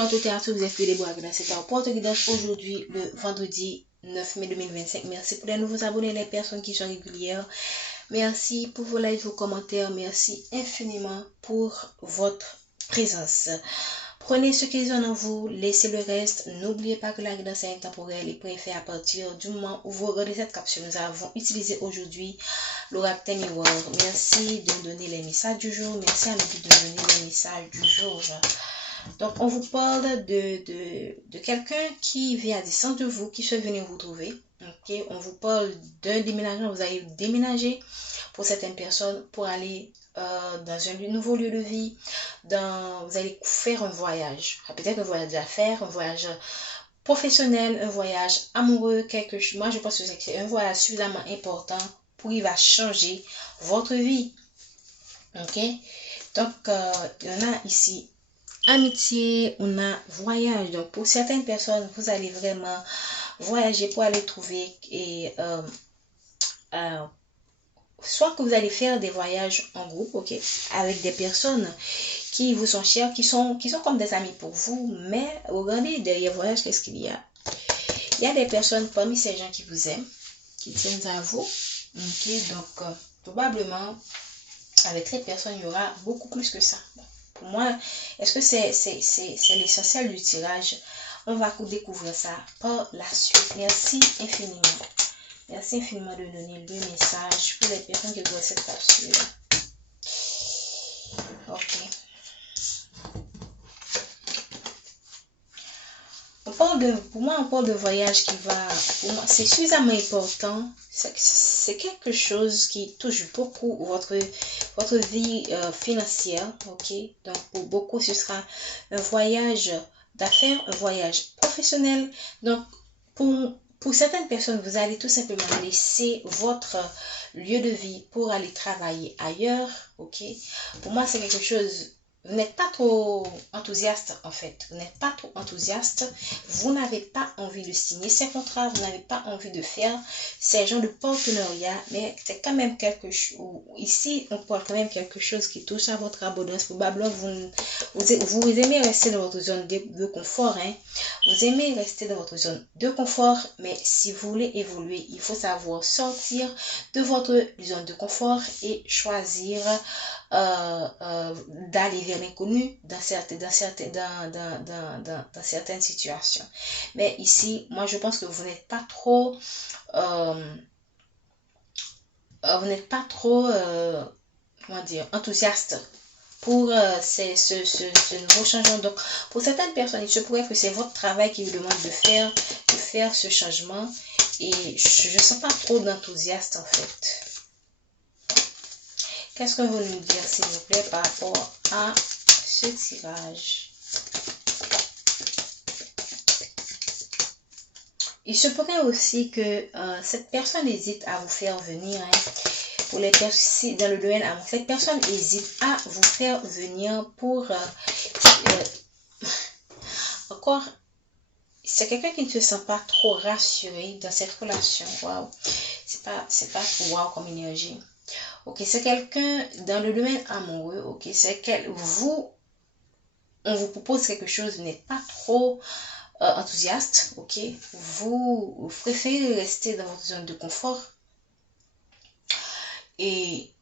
Bonjour à toutes et à tous, vous êtes les beaux dans cette porte guidance aujourd'hui, le vendredi 9 mai 2025. Merci pour les nouveaux abonnés, les personnes qui sont régulières. Merci pour vos likes, vos commentaires. Merci infiniment pour votre présence. Prenez ce qu'ils ont en vous, laissez le reste. N'oubliez pas que la guidance est intemporelle et préfet à partir du moment où vous regardez cette capsule. Nous avons utilisé aujourd'hui l'oracle Miroir. Merci de donner les messages du jour. Merci à nous de donner les messages du jour. Donc, on vous parle de quelqu'un qui vit à distance de vous, qui souhaite venir vous trouver. Okay? On vous parle d'un déménagement. Vous allez déménager pour certaines personnes pour aller dans un nouveau lieu de vie. Vous allez faire un voyage. Peut-être un voyage d'affaires, un voyage professionnel, un voyage amoureux, quelque chose. Moi, je pense que c'est un voyage suffisamment important pour il va changer votre vie. Ok? Donc, il y en a ici amitié, on a voyage. Donc pour certaines personnes, vous allez vraiment voyager pour aller trouver et soit que vous allez faire des voyages en groupe, ok, avec des personnes qui vous sont chères, qui sont comme des amis pour vous. Mais regardez derrière voyage, qu'est-ce qu'il y a? Il y a des personnes parmi ces gens qui vous aiment, qui tiennent à vous. Ok, donc probablement avec ces personnes, il y aura beaucoup plus que ça. Pour moi, est-ce que c'est l'essentiel du tirage? On va découvrir ça par la suite. Merci infiniment. Merci infiniment de donner le message pour les personnes qui voient cette capsule. Ok. Pour moi, on parle de voyage qui va... Pour moi, c'est suffisamment important. C'est quelque chose qui touche beaucoup votre vie financière. Ok. Donc, pour beaucoup, ce sera un voyage d'affaires, un voyage professionnel. Donc, pour certaines personnes, vous allez tout simplement laisser votre lieu de vie pour aller travailler ailleurs. Ok. Pour moi, c'est quelque chose... Vous n'êtes pas trop enthousiaste en fait. Vous n'êtes pas trop enthousiaste. Vous n'avez pas envie de signer ces contrats. Vous n'avez pas envie de faire ces genres de partenariat. Mais c'est quand même quelque chose. Ici, on parle quand même quelque chose qui touche à votre abondance. Probablement, vous aimez rester dans votre zone de confort. Hein? Vous aimez rester dans votre zone de confort. Mais si vous voulez évoluer, il faut savoir sortir de votre zone de confort et choisir d'aller vers l'inconnu dans certaines situations. Mais ici, moi je pense que vous n'êtes pas trop comment dire, enthousiaste pour ce nouveau changement. Donc pour certaines personnes, il se pourrait que c'est votre travail qui vous demande de faire ce changement et je ne sens pas trop d'enthousiasme en fait. Qu'est-ce que vous nous dire, s'il vous plaît, par rapport à ce tirage? Il se pourrait aussi que cette personne hésite à vous faire venir. Hein, pour les personnes dans le domaine amour, cette personne hésite à vous faire venir pour... encore, c'est quelqu'un qui ne se sent pas trop rassuré dans cette relation. Waouh, c'est pas trop waouh comme énergie. Ok, c'est quelqu'un dans le domaine amoureux. Ok, c'est on vous propose quelque chose, vous n'êtes pas trop enthousiaste. Ok, vous préférez rester dans votre zone de confort et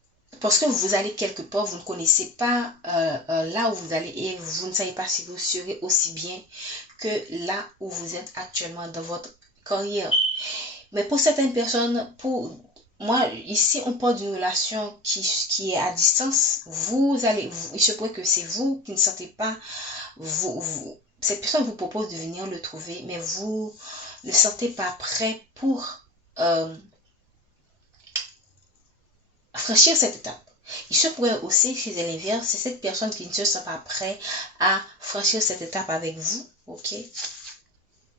parce que vous allez quelque part, vous ne connaissez pas là où vous allez et vous ne savez pas si vous serez aussi bien que là où vous êtes actuellement dans votre carrière. Mais pour certaines personnes, moi, ici, on parle d'une relation qui est à distance. Il se pourrait que c'est vous qui ne sentez pas, cette personne vous propose de venir le trouver, mais vous ne sentez pas prêt pour franchir cette étape. Il se pourrait aussi, chez l'inverse, c'est cette personne qui ne se sent pas prêt à franchir cette étape avec vous, ok?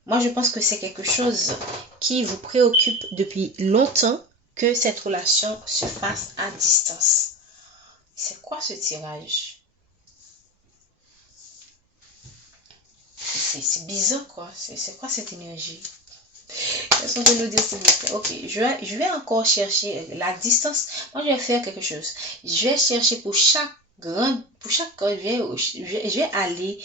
Moi, je pense que c'est quelque chose qui vous préoccupe depuis longtemps, que cette relation se fasse à distance. C'est quoi ce tirage? C'est bizarre quoi. C'est quoi cette énergie? Qu'est-ce qu'on peut nous dire s'il vous plaît? Ok, je vais encore chercher la distance. Moi, je vais faire quelque chose. Je vais chercher pour chaque grande. Pour chaque carte, je vais aller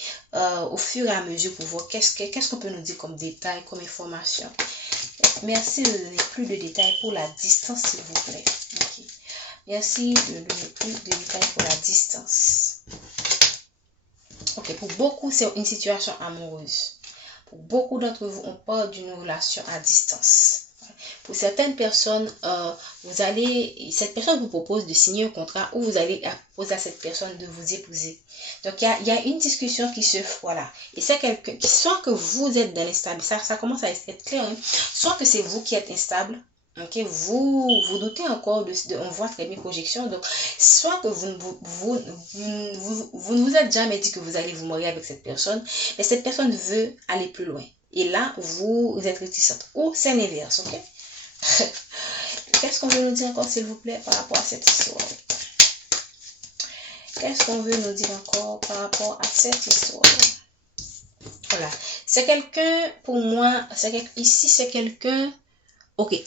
au fur et à mesure pour voir qu'est-ce qu'on peut nous dire comme détail, comme information. Merci de donner plus de détails pour la distance, s'il vous plaît. Okay. Merci de donner plus de détails pour la distance. Ok, pour beaucoup, c'est une situation amoureuse. Pour beaucoup d'entre vous, on parle d'une relation à distance. Pour certaines personnes, cette personne vous propose de signer un contrat ou vous allez proposer à cette personne de vous épouser. Donc, il y a une discussion qui se fait, voilà. Et c'est quelqu'un qui, soit que vous êtes dans l'instabilité, ça commence à être clair, hein? Soit que c'est vous qui êtes instable, ok, vous doutez encore on voit très bien projection, donc, soit que vous ne vous êtes jamais dit que vous allez vous marier avec cette personne, mais cette personne veut aller plus loin. Et là, vous êtes réticente. Ou c'est l'inverse, ok? Qu'est-ce qu'on veut nous dire encore, s'il vous plaît, par rapport à cette histoire? Qu'est-ce qu'on veut nous dire encore par rapport à cette histoire? Voilà. C'est quelqu'un, pour moi, ici, c'est quelqu'un... Ok.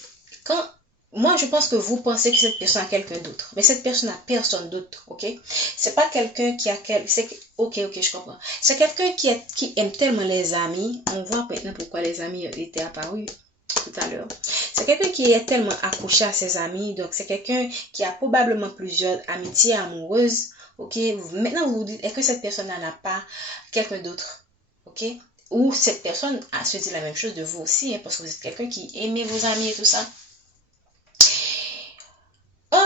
Moi, je pense que vous pensez que cette personne a quelqu'un d'autre. Mais cette personne n'a personne d'autre, ok? C'est pas quelqu'un qui a... Ok, je comprends. C'est quelqu'un qui aime tellement les amis. On voit maintenant pourquoi les amis étaient apparus tout à l'heure. C'est quelqu'un qui est tellement accroché à ses amis. Donc, c'est quelqu'un qui a probablement plusieurs amitiés amoureuses. Ok? Maintenant, vous vous dites, est-ce que cette personne n'a pas quelqu'un d'autre? Ok? Ou cette personne se dit la même chose de vous aussi, hein, parce que vous êtes quelqu'un qui aimait vos amis et tout ça.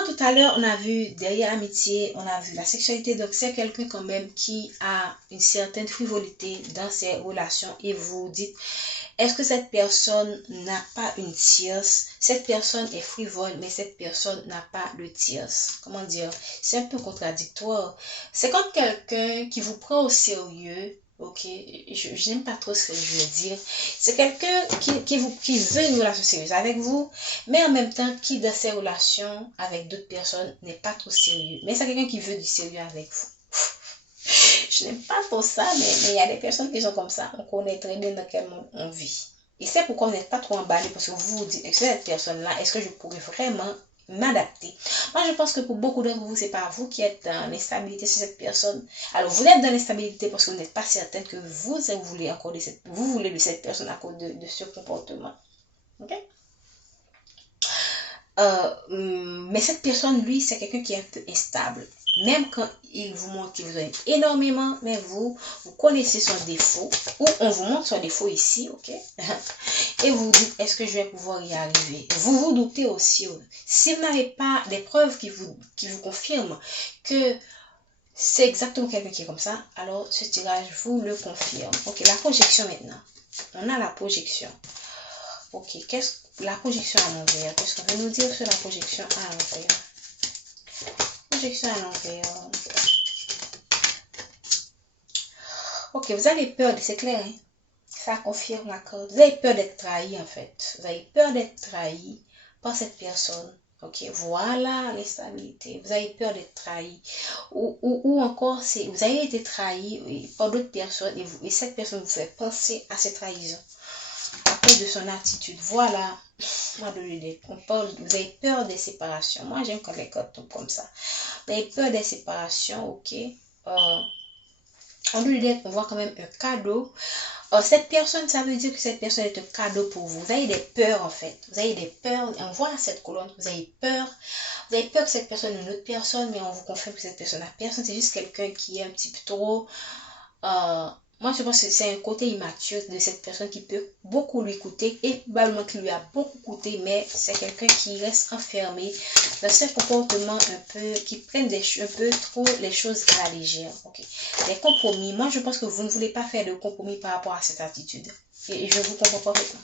Tout à l'heure, on a vu derrière l'amitié, on a vu la sexualité. Donc, c'est quelqu'un quand même qui a une certaine frivolité dans ses relations. Et vous dites, est-ce que cette personne n'a pas une tierce? Cette personne est frivole, mais cette personne n'a pas de tierce. Comment dire? C'est un peu contradictoire. C'est comme quelqu'un qui vous prend au sérieux. Ok, je n'aime pas trop ce que je veux dire. C'est quelqu'un qui veut une relation sérieuse avec vous, mais en même temps qui dans ses relations avec d'autres personnes n'est pas trop sérieux. Mais c'est quelqu'un qui veut du sérieux avec vous. Je n'aime pas trop ça, mais il y a des personnes qui sont comme ça. On connaît très bien dans quel monde on vit. Et c'est pourquoi vous n'êtes pas trop emballé, parce que vous vous dites, est-ce que cette personne-là, est-ce que je pourrais vraiment m'adapter? Moi, je pense que pour beaucoup d'entre vous, c'est pas vous qui êtes dans l'instabilité sur cette personne. Alors, vous êtes dans l'instabilité parce que vous n'êtes pas certaine que vous voulez encore de cette personne à cause de ce comportement. Ok? Mais cette personne, lui, c'est quelqu'un qui est un peu instable. Même quand il vous montre qu'il vous aime énormément, mais vous connaissez son défaut, ou on vous montre son défaut ici, ok? Et vous vous dites, est-ce que je vais pouvoir y arriver? Vous vous doutez aussi. Si vous n'avez pas des preuves qui vous confirment que c'est exactement quelqu'un qui est comme ça, alors ce tirage vous le confirme. Ok, la projection maintenant. On a la projection. Ok, la projection à l'envers? Qu'est-ce qu'on veut nous dire sur la projection à l'envers? Projection à l'envers. Ok, vous avez peur, c'est clair, hein? Ça confirme la carte. Vous avez peur d'être trahi, en fait. Vous avez peur d'être trahi par cette personne. Ok, voilà l'instabilité. Vous avez peur d'être trahi. Ou encore, vous avez été trahi par d'autres personnes et cette personne vous fait penser à cette trahison à cause de son attitude. Voilà. On parle, vous avez peur des séparations. Moi, j'aime quand les cartes tombent comme ça. Vous avez peur des séparations, ok. On voit quand même un cadeau. Cette personne, ça veut dire que cette personne est un cadeau pour vous. Vous avez des peurs en fait. Vous avez des peurs. On voit cette colonne. Vous avez peur. Vous avez peur que cette personne est une autre personne, mais on vous confirme que cette personne n'a personne. C'est juste quelqu'un qui est un petit peu trop... moi, je pense que c'est un côté immature de cette personne qui peut beaucoup lui coûter et probablement qui lui a beaucoup coûté, mais c'est quelqu'un qui reste enfermé dans ce comportement un peu, qui prennent un peu trop les choses à la légère. Okay. Les compromis, moi, je pense que vous ne voulez pas faire de compromis par rapport à cette attitude. Et je vous comprends parfaitement.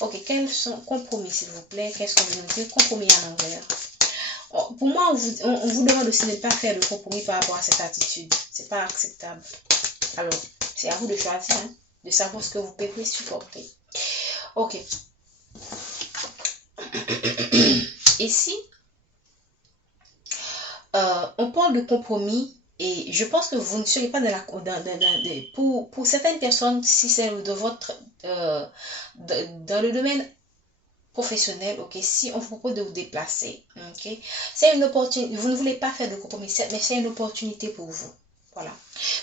Ok, quels sont compromis, s'il vous plaît? Qu'est-ce qu'on veut nous dire? Compromis à l'envers. Pour moi, on vous demande aussi de ne pas faire de compromis par rapport à cette attitude. C'est pas acceptable. Alors, c'est à vous de choisir, hein, de savoir ce que vous pouvez supporter. Ok. Ici, on parle de compromis et je pense que vous ne serez pas pour certaines personnes, si c'est de votre dans le domaine professionnel, ok, si on vous propose de vous déplacer, ok, c'est une opportunité, vous ne voulez pas faire de compromis, mais c'est une opportunité pour vous. Voilà.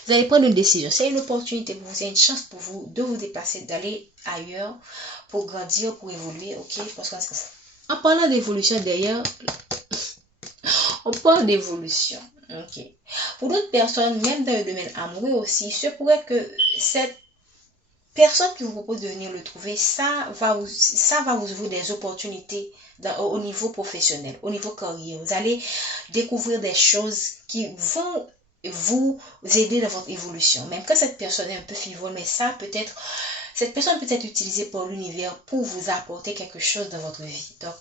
Vous allez prendre une décision. C'est une opportunité pour vous, c'est une chance pour vous de vous déplacer, d'aller ailleurs pour grandir, pour évoluer, ok. Parce qu'en parlant d'évolution, d'ailleurs, on parle d'évolution, ok. Pour d'autres personnes, même dans le domaine amoureux aussi, il se pourrait que cette personne qui vous propose de venir le trouver, ça va vous ouvrir des opportunités au niveau professionnel, au niveau carrière. Vous allez découvrir des choses qui vont vous aider dans votre évolution. Même que cette personne est un peu frivole, mais ça peut-être, cette personne peut être utilisée par l'univers pour vous apporter quelque chose dans votre vie. Donc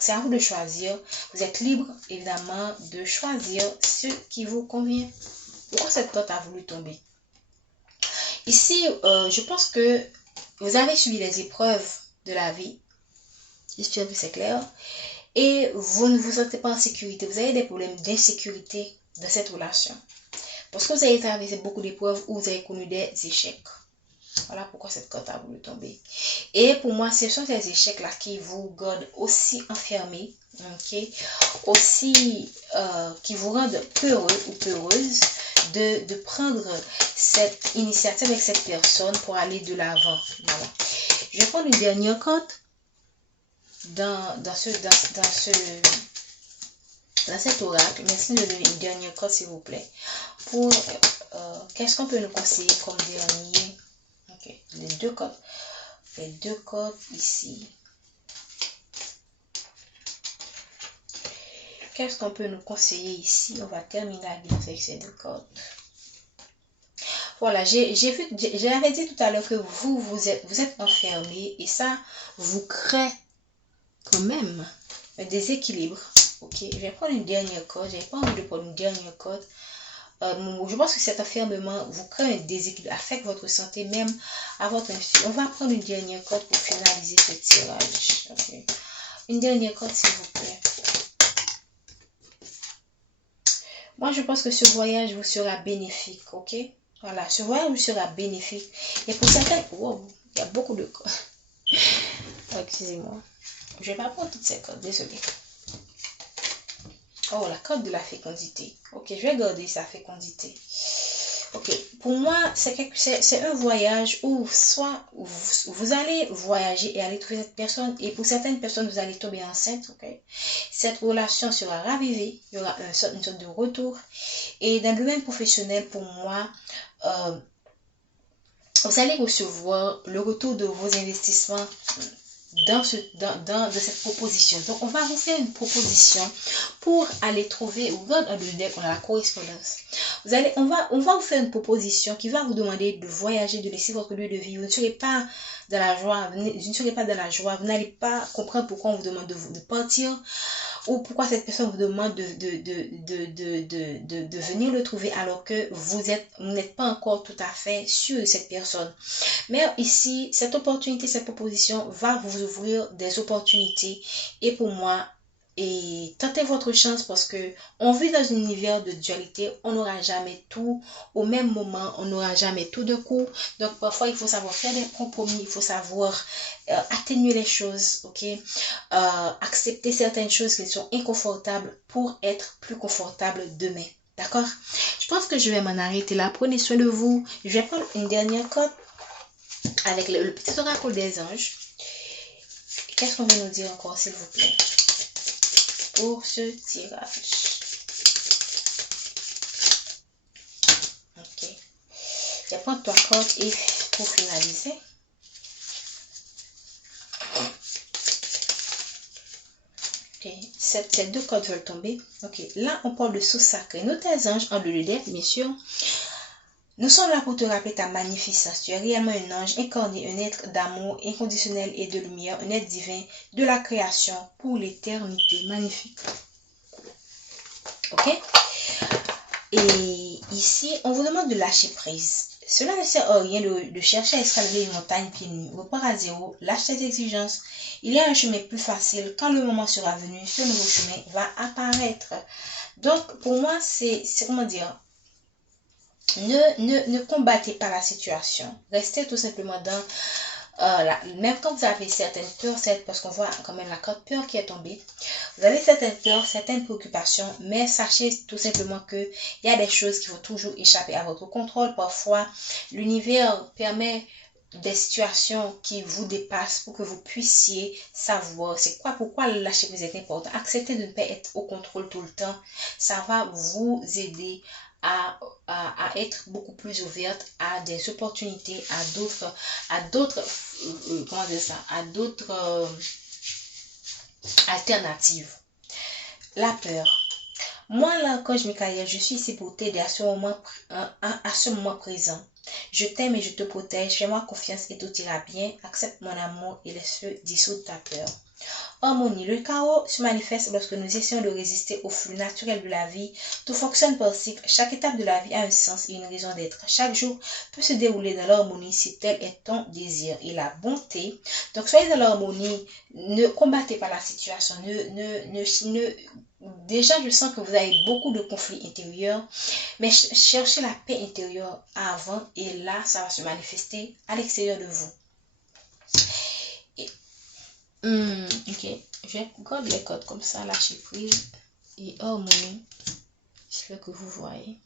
c'est à vous de choisir. Vous êtes libre, évidemment, de choisir ce qui vous convient. Pourquoi cette carte a voulu tomber? Ici, je pense que vous avez subi les épreuves de la vie. J'espère que c'est clair. Et vous ne vous sentez pas en sécurité. Vous avez des problèmes d'insécurité dans cette relation. Parce que vous avez traversé beaucoup d'épreuves où vous avez connu des échecs. Voilà pourquoi cette carte a voulu tomber. Et pour moi, ce sont ces échecs-là qui vous gardent aussi enfermés, ok, aussi qui vous rendent peureux ou peureuse de prendre cette initiative avec cette personne pour aller de l'avant. Voilà. Je vais prendre une dernière carte dans cet oracle. Merci de donner une dernière carte, s'il vous plaît. Pour qu'est-ce qu'on peut nous conseiller comme dernier? Ok, les deux cartes ici. Qu'est-ce qu'on peut nous conseiller ici? On va terminer avec ces deux cartes. Voilà, j'avais dit tout à l'heure que vous êtes enfermé et ça vous crée quand même un déséquilibre. Ok, je vais prendre une dernière carte. J'avais pas envie de prendre une dernière carte. Je pense que cet enfermement vous crée un déséquilibre, affecte votre santé, même à votre insuffisance. On va prendre une dernière carte pour finaliser ce tirage. Okay. Une dernière carte, s'il vous plaît. Moi, je pense que ce voyage vous sera bénéfique, ok? Voilà, ce voyage vous sera bénéfique. Et pour certains, wow, il y a beaucoup de cartes. Excusez-moi. Je ne vais pas prendre toutes ces cartes, désolé. Oh, la carte de la fécondité. Ok, je vais garder sa fécondité. Ok, pour moi, c'est un voyage où soit vous allez voyager et aller trouver cette personne. Et pour certaines personnes, vous allez tomber enceinte. Ok, cette relation sera ravivée. Il y aura une sorte de retour. Et dans le domaine professionnel, pour moi, vous allez recevoir le retour de vos investissements dans cette proposition. Donc, on va vous faire une proposition pour aller trouver, ou dans le deck, on a la correspondance. On va vous faire une proposition qui va vous demander de voyager, de laisser votre lieu de vie. Vous ne serez pas dans la joie, vous n'allez pas comprendre pourquoi on vous demande de partir, ou pourquoi cette personne vous demande de venir le trouver alors que vous n'êtes pas encore tout à fait sûr de cette personne. Mais ici, cette opportunité, cette proposition va vous ouvrir des opportunités. Et pour moi, tentez votre chance parce que on vit dans un univers de dualité. On n'aura jamais tout au même moment. On n'aura jamais tout de coup. Donc, parfois, il faut savoir faire des compromis. Il faut savoir atténuer les choses, ok? Accepter certaines choses qui sont inconfortables pour être plus confortable demain. D'accord? Je pense que je vais m'en arrêter là. Prenez soin de vous. Je vais prendre une dernière carte avec le petit oracle des anges. Qu'est-ce qu'on veut nous dire encore, s'il vous plaît, pour ce tirage? Ok. Je vais prendre 3 cartes et pour finaliser. Ok. Ces 2 cartes veulent tomber. Ok. Là, on parle de source sacrée. Nos anges en le deck, bien sûr. Nous sommes là pour te rappeler ta magnificence. Tu es réellement un ange incarné, un être d'amour inconditionnel et de lumière, un être divin de la création pour l'éternité. Magnifique. Ok? Et ici, on vous demande de lâcher prise. Cela ne sert à rien de chercher à escalader une montagne pieds nus. Repart à zéro, lâche tes exigences. Il y a un chemin plus facile. Quand le moment sera venu, ce nouveau chemin va apparaître. Donc, pour moi, c'est comment dire? Ne combattez pas la situation. Restez tout simplement même quand vous avez certaines peurs, parce qu'on voit quand même la carte peur qui est tombée, vous avez certaines peurs, certaines préoccupations, mais sachez tout simplement que il y a des choses qui vont toujours échapper à votre contrôle. Parfois, l'univers permet des situations qui vous dépassent pour que vous puissiez savoir c'est quoi, pourquoi le lâcher vous est important. Acceptez de ne pas être au contrôle tout le temps. Ça va vous aider à être beaucoup plus ouverte à des opportunités, à d'autres comment dire ça, à d'autres alternatives. La peur. Moi, l'archange Michael, je suis ici pour t'aider à ce moment présent. Je t'aime et je te protège. Fais-moi confiance et tout ira bien. Accepte mon amour et laisse-le dissoudre ta peur. Harmonie. Le chaos se manifeste lorsque nous essayons de résister au flux naturel de la vie. Tout fonctionne par cycle. Chaque étape de la vie a un sens et une raison d'être. Chaque jour peut se dérouler dans l'harmonie si tel est ton désir et la bonté. Donc, soyez dans l'harmonie. Ne combattez pas la situation. Déjà, je sens que vous avez beaucoup de conflits intérieurs, mais cherchez la paix intérieure avant et là, ça va se manifester à l'extérieur de vous. Ok, je vais garder les codes comme ça, lâcher prise et harmonie. J'espère que vous voyez.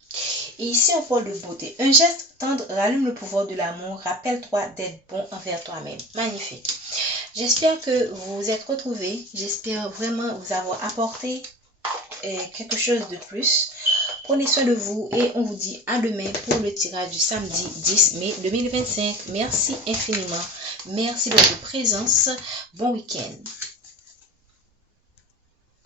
Et ici, on parle de beauté. Un geste tendre rallume le pouvoir de l'amour. Rappelle-toi d'être bon envers toi-même. Magnifique. J'espère que vous vous êtes retrouvés. J'espère vraiment vous avoir apporté quelque chose de plus. Prenez soin de vous et on vous dit à demain pour le tirage du samedi 10 mai 2025. Merci infiniment. Merci de votre présence. Bon week-end.